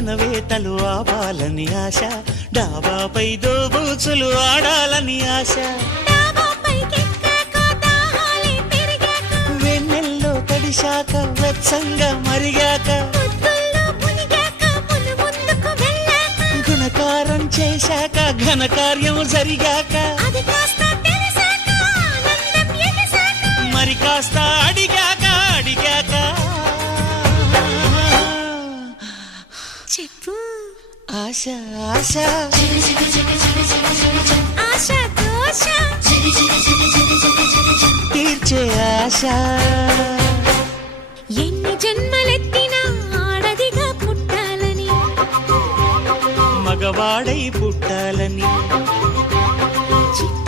పెనవేతలు ఆవాలని ఆశ, డాబాపై దోబూచులు ఆడాలని ఆశ, వెన్నెల్లో తడిశాక వెచ్చంగా మరిగాక, గుణకారం చేశాక ఘనకార్యం జరిగాక, మరి కాస్త అడిగాక అడిగాక చెప్పు ఆశ ఆశ ఆశ దోష తీర్చే ఆశ, ఎన్ని జన్మలెత్తినా ఆడదిగా పుట్టాలని, మగవాడై పుట్టాలని, చిట్టి